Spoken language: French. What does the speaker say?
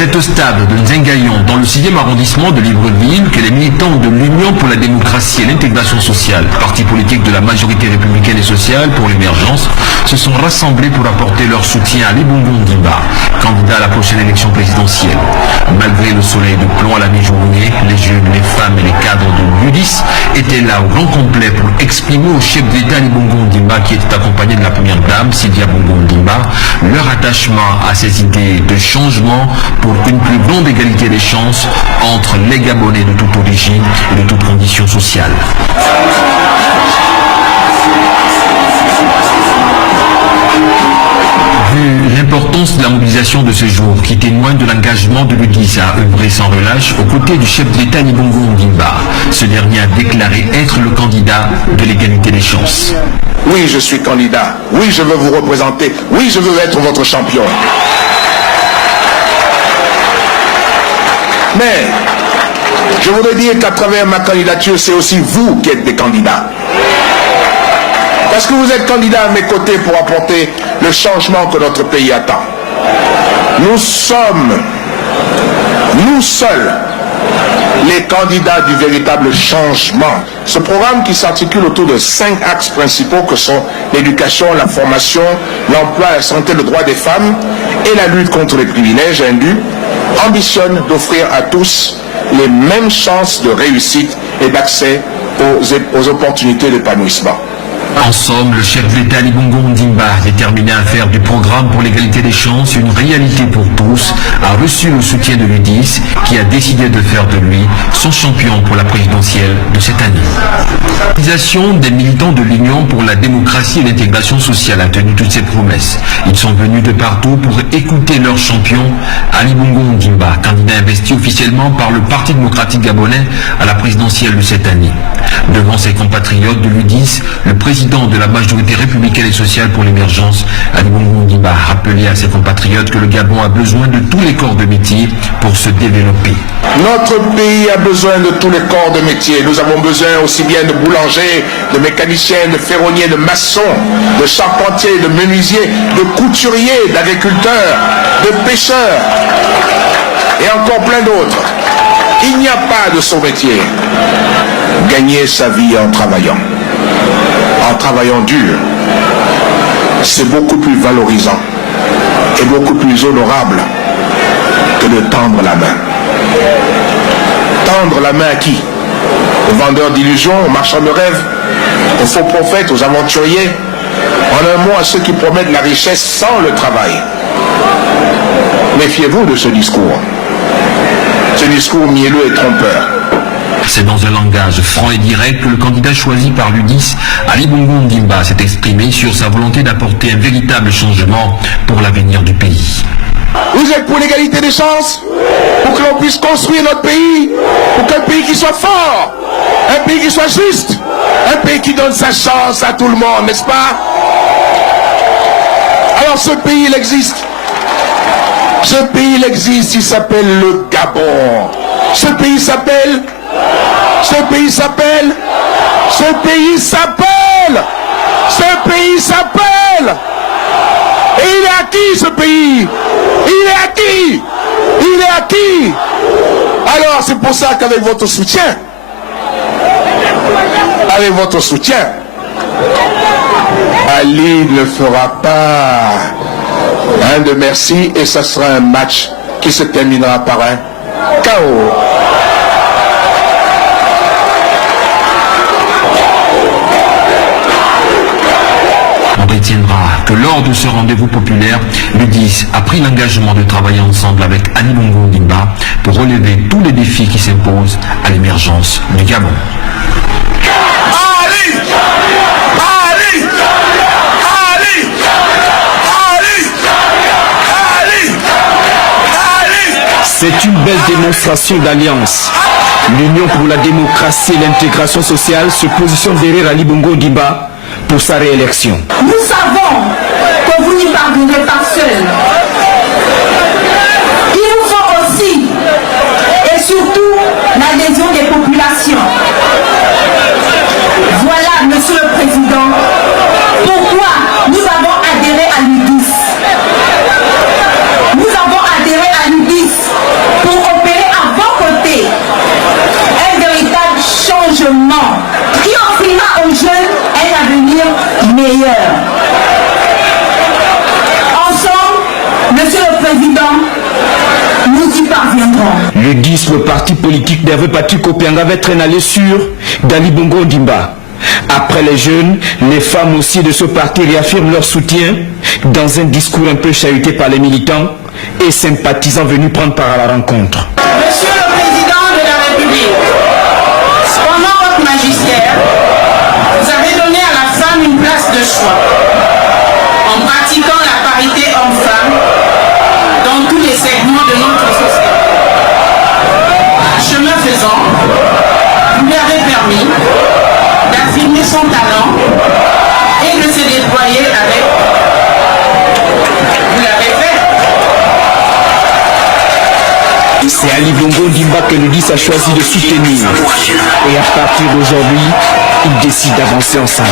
C'est au stade de Nzengayon, dans le 6e arrondissement de Libreville, que les militants de l'Union pour la démocratie et l'intégration sociale, parti politique de la majorité républicaine et sociale pour l'émergence, se sont rassemblés pour apporter leur soutien à Ali Bongo Ondimba, candidat à la prochaine élection présidentielle. Malgré le soleil de plomb à la mi-journée, les jeunes, les femmes et les cadres de l'UDIS étaient là au grand complet pour exprimer au chef d'État Ali Bongo Ondimba, qui était accompagné de la première dame, Sylvia Bongo Ondimba, leur attachement à ces idées de changement pour une plus grande égalité des chances entre les Gabonais de toute origine et de toute condition sociale. Vu l'importance de la mobilisation de ce jour, qui témoigne de l'engagement de l'UDIS à œuvrer sans relâche aux côtés du chef de l'État Ali Bongo Ondimba, ce dernier a déclaré être le candidat de l'égalité des chances. Oui, je suis candidat. Oui, je veux vous représenter. Oui, je veux être votre champion. Mais, je voudrais dire qu'à travers ma candidature, c'est aussi vous qui êtes des candidats. Parce que vous êtes candidats à mes côtés pour apporter le changement que notre pays attend. Nous sommes, nous seuls, les candidats du véritable changement. Ce programme qui s'articule autour de 5 axes principaux que sont l'éducation, la formation, l'emploi, la santé, le droit des femmes et la lutte contre les privilèges indus, ambitionne d'offrir à tous les mêmes chances de réussite et d'accès aux opportunités d'épanouissement. En somme, le chef de l'État Ali Bongo Ondimba, déterminé à faire du programme pour l'égalité des chances une réalité pour tous, a reçu le soutien de l'UDIS, qui a décidé de faire de lui son champion pour la présidentielle de cette année. L'organisation des militants de l'Union pour la démocratie et l'intégration sociale a tenu toutes ses promesses. Ils sont venus de partout pour écouter leur champion, Ali Bongo Ondimba, candidat investi officiellement par le Parti démocratique gabonais à la présidentielle de cette année. Devant ses compatriotes de l'UDIS, le président de la majorité républicaine et sociale pour l'émergence, Ali Bongo Ondimba, a rappelé à ses compatriotes que le Gabon a besoin de tous les corps de métier pour se développer. Notre pays a besoin de tous les corps de métier. Nous avons besoin aussi bien de boulangers, de mécaniciens, de ferronniers, de maçons, de charpentiers, de menuisiers, de couturiers, d'agriculteurs, de pêcheurs et encore plein d'autres. Il n'y a pas de sous-métier. Gagner sa vie en travaillant dur, c'est beaucoup plus valorisant et beaucoup plus honorable que de tendre la main. Tendre la main à qui? Aux vendeurs d'illusions, aux marchands de rêves, aux faux prophètes, aux aventuriers, en un mot à ceux qui promettent la richesse sans le travail. Méfiez-vous de ce discours mielleux et trompeur. C'est dans un langage franc et direct que le candidat choisi par l'UDIS, Ali Bongo Ondimba, s'est exprimé sur sa volonté d'apporter un véritable changement pour l'avenir du pays. Vous êtes pour l'égalité des chances? Pour que l'on puisse construire notre pays? Pour qu'un pays qui soit fort, un pays qui soit juste, un pays qui donne sa chance à tout le monde, n'est-ce pas? Alors ce pays, il existe. Ce pays, il existe, il s'appelle le Gabon. Ce pays s'appelle... Et il est acquis, ce pays. Il est acquis. Alors c'est pour ça qu'avec votre soutien, Ali ne fera pas un de merci et ça sera un match qui se terminera par un chaos. On retiendra que lors de ce rendez-vous populaire, l'UDIS a pris l'engagement de travailler ensemble avec Ali Bongo Ondimba pour relever tous les défis qui s'imposent à l'émergence du Gabon. C'est une belle démonstration d'alliance. L'Union pour la démocratie et l'intégration sociale se positionne derrière Ali Bongo Ondimba pour sa réélection. Nous savons que vous n'y parviendrez pas seul. Il nous faut aussi et surtout l'adhésion des populations. Voilà, Monsieur le Président, pourquoi nous avons adhéré à l'UDIS. Nous avons adhéré à l'UDIS L'UDIS, le parti politique d'Hervé Patrick Opianga, va être un aller sûr d'Ali Bongo Ondimba. Après les jeunes, les femmes aussi de ce parti réaffirment leur soutien dans un discours un peu chahuté par les militants et sympathisants venus prendre part à la rencontre. Monsieur le Président de la République, pendant votre magistère, vous avez donné à la femme une place de choix en pratiquant la parité homme-femme dans tous les segments de notre société. Chemin faisant, vous lui avez permis d'affirmer son talent et de se déployer avec. Vous l'avez fait. C'est Ali Bongo Ondimba que l'UDIS a choisi de soutenir. Et à partir d'aujourd'hui, ils décident d'avancer ensemble.